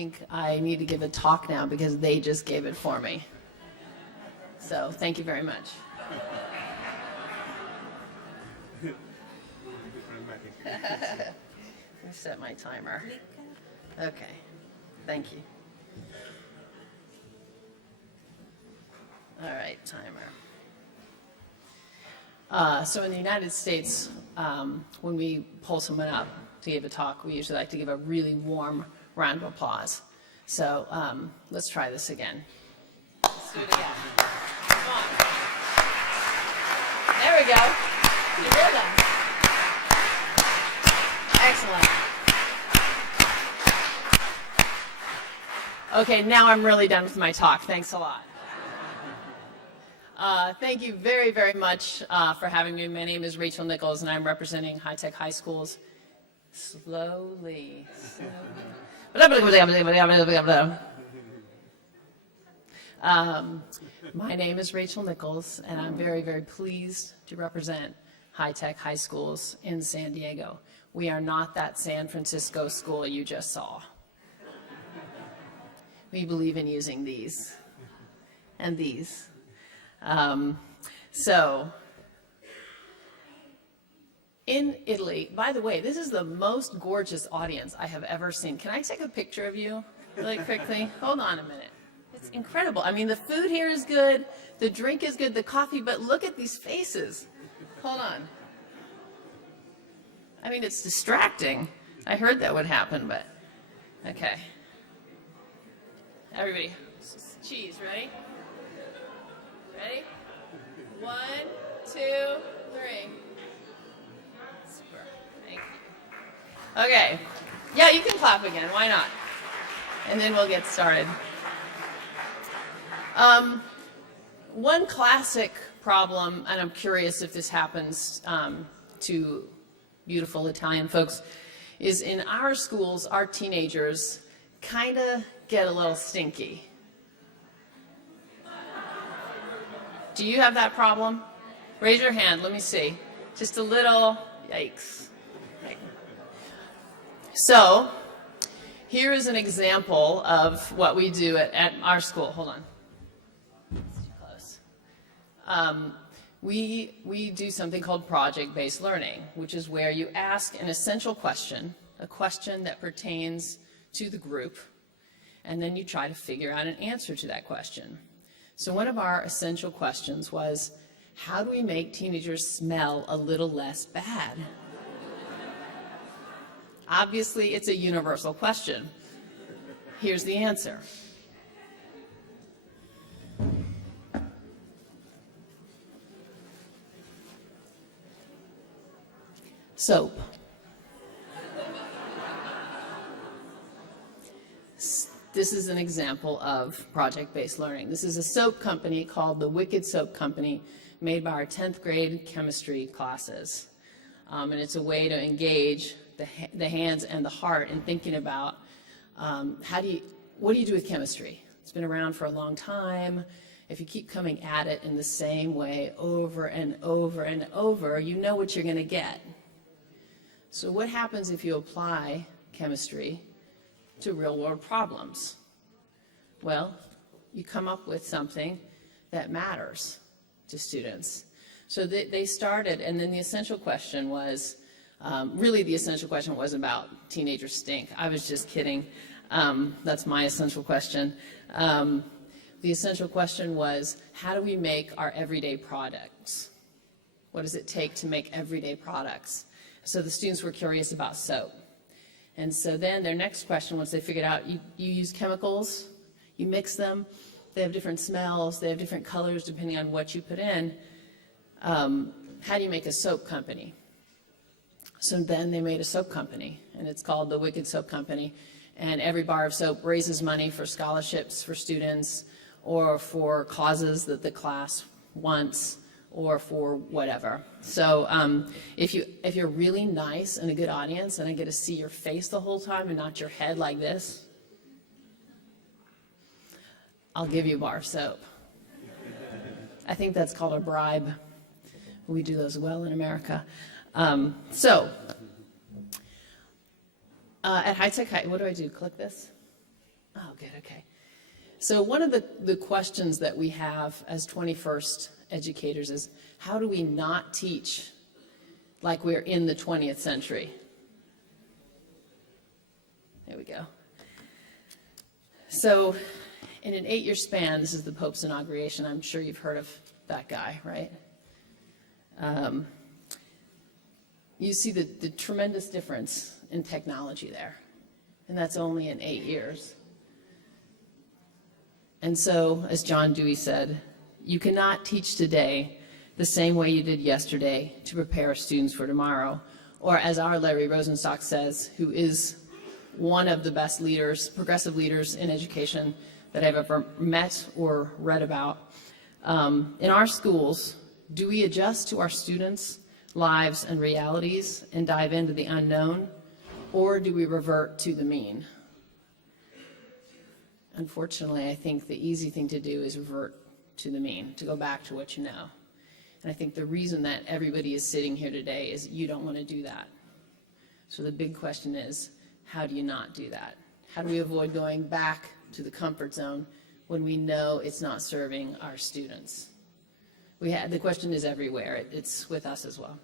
think I need to give a talk now because they just gave it for me. So thank you very much. Let me set my timer. Okay, thank you. All right, timer. So in the United States, when we pull someone up to give a talk, we usually like to give a really warm round of applause. So let's try this again. Let's do it again. Come on. There we go. You did them. Excellent. Okay, now I'm really done with my talk. Thanks a lot. Thank you very, very much for having me. My name is Rachel Nichols, and I'm representing high-tech high schools. Slowly. My name is Rachel Nichols, and I'm very, very pleased to represent high-tech high schools in San Diego. We are not that San Francisco school you just saw. We believe in using these and these. So, in Italy, by the way, this is the most gorgeous audience I have ever seen. Can I take a picture of you really quickly? Hold on a minute. It's incredible. I mean, the food here is good, the drink is good, the coffee, but look at these faces. Hold on. I mean, it's distracting. I heard that would happen, but okay. Everybody, cheese, ready? Ready? 1, 2, 3. Super. Thank you. Okay. Yeah, you can clap again. Why not? And then we'll get started. One classic problem, and I'm curious if this happens to beautiful Italian folks, is in our schools, our teenagers kind of get a little stinky. Do you have that problem? Raise your hand, let me see. Just a little, yikes. Okay. So, here is an example of what we do at our school. Hold on. It's too close. We do something called project-based learning, which is where you ask an essential question, a question that pertains to the group, and then you try to figure out an answer to that question. So one of our essential questions was, how do we make teenagers smell a little less bad? Obviously, it's a universal question. Here's the answer. Soap. This is an example of project-based learning. This is a soap company called the Wicked Soap Company, made by our 10th grade chemistry classes. And it's a way to engage the hands and the heart in thinking about what do you do with chemistry? It's been around for a long time. If you keep coming at it in the same way over and over and over, you know what you're going to get. So what happens if you apply chemistry to real-world problems? Well, you come up with something that matters to students. So they started, and then the essential question was, really the essential question wasn't about teenagers stink. I was just kidding. That's my essential question. The essential question was, how do we make our everyday products? What does it take to make everyday products? So the students were curious about soap. And so then their next question, once they figured out, you use chemicals, you mix them, they have different smells, they have different colors depending on what you put in. How do you make a soap company? So then they made a soap company, and it's called the Wicked Soap Company. And every bar of soap raises money for scholarships for students or for causes that the class wants, or for whatever. So if you're really nice and a good audience and I get to see your face the whole time and not your head like this, I'll give you a bar of soap. I think that's called a bribe. We do those well in America. At High Tech High, what do I do? Click this? Oh, good, okay. So one of the questions that we have as 21st educators is, how do we not teach like we're in the 20th century? There we go. So in an 8-year span, this is the Pope's inauguration. I'm sure you've heard of that guy, right? You see the tremendous difference in technology there. And that's only in 8 years. And so, as John Dewey said, you cannot teach today the same way you did yesterday to prepare students for tomorrow. Or as our Larry Rosenstock says, who is one of the best leaders, progressive leaders in education that I've ever met or read about, in our schools, do we adjust to our students' lives and realities and dive into the unknown, or do we revert to the mean? Unfortunately, I think the easy thing to do is revert to the mean, to go back to what you know. And I think the reason that everybody is sitting here today is you don't want to do that. So the big question is, how do you not do that? How do we avoid going back to the comfort zone when we know it's not serving our students? The question is everywhere. It's with us as well.